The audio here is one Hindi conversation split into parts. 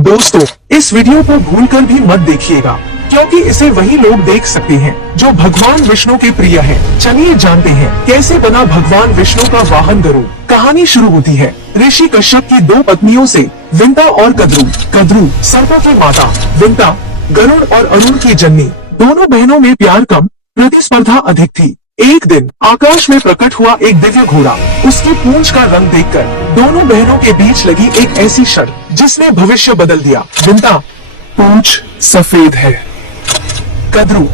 दोस्तों, इस वीडियो को भूलकर भी मत देखिएगा, क्योंकि इसे वही लोग देख सकते हैं जो भगवान विष्णु के प्रिय हैं। चलिए जानते हैं कैसे बना भगवान विष्णु का वाहन गरुड़। कहानी शुरू होती है ऋषि कश्यप की दो पत्नियों से, विंता और कद्रू। कद्रू सर्पों की माता, विंता गरुड़ और अरुण की जननी। दोनों बहनों में प्यार कम, प्रतिस्पर्धा अधिक थी। एक दिन आकाश में प्रकट हुआ एक दिव्य घोड़ा। उसकी पूंछ का रंग देखकर दोनों बहनों के बीच लगी एक ऐसी शर्त जिसने भविष्य बदल दिया। विंता, पूंछ सफेद है। कद्रू,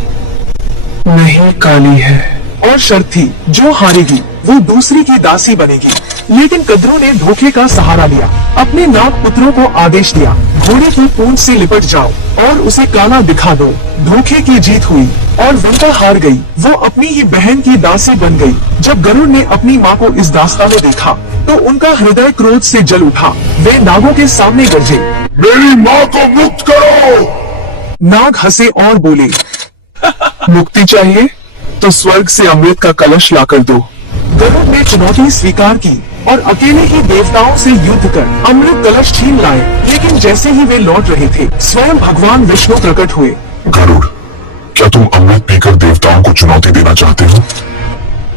नहीं काली है। और शर्त थी, जो हारेगी वो दूसरी की दासी बनेगी। लेकिन कद्रू ने धोखे का सहारा लिया। अपने नाग पुत्रों को आदेश दिया, घोड़े की पूंछ से लिपट जाओ और उसे काला दिखा दो। धोखे की जीत हुई और विंता हार गई। वो अपनी ही बहन की दासी बन गई। जब गरुड़ ने अपनी माँ को इस दास्तान में देखा तो उनका हृदय क्रोध से जल उठा। वे नागों के सामने गरजे, मेरी माँ को मुक्त करो। नाग हंसे और बोले, मुक्ति चाहिए तो स्वर्ग से अमृत का कलश लाकर दो। गरुड़ ने चुनौती स्वीकार की और अकेले ही देवताओं से युद्ध कर अमृत कलश छीन लाए। लेकिन जैसे ही वे लौट रहे थे, स्वयं भगवान विष्णु प्रकट हुए। गरुड़, क्या तुम अमृत पीकर देवताओं को चुनौती देना चाहते हो?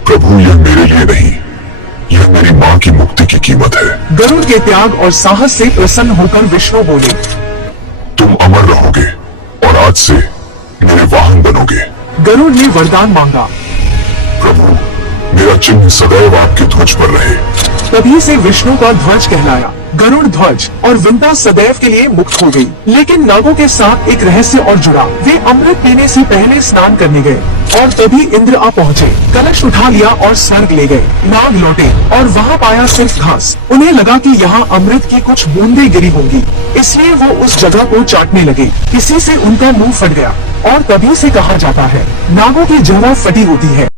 प्रभु, यह मेरे लिए नहीं, यह मेरी माँ की मुक्ति की कीमत है। गरुड़ के त्याग और साहस से प्रसन्न होकर विष्णु बोले, तुम अमर रहोगे और आज से मेरे वाहन बनोगे। गरुड़ ने वरदान मांगा, प्रभु, मेरा चिन्ह सदैव आपके ध्वज पर रहे। तभी से विष्णु का ध्वज कहलाया गरुड़ ध्वज, और विंता सदैव के लिए मुक्त हो गई। लेकिन नागों के साथ एक रहस्य और जुड़ा। वे अमृत पीने से पहले स्नान करने गए और तभी इंद्र आ पहुँचे। कलश उठा लिया और स्वर्ग ले गए। नाग लौटे और वहाँ पाया सिर्फ घास। उन्हें लगा कि यहाँ अमृत की कुछ बूंदें गिरी होंगी, इसलिए वो उस जगह को चाटने लगे। इसी से उनका मुंह फट गया और तभी से कहा जाता है, नागों की जहवा फटी होती है।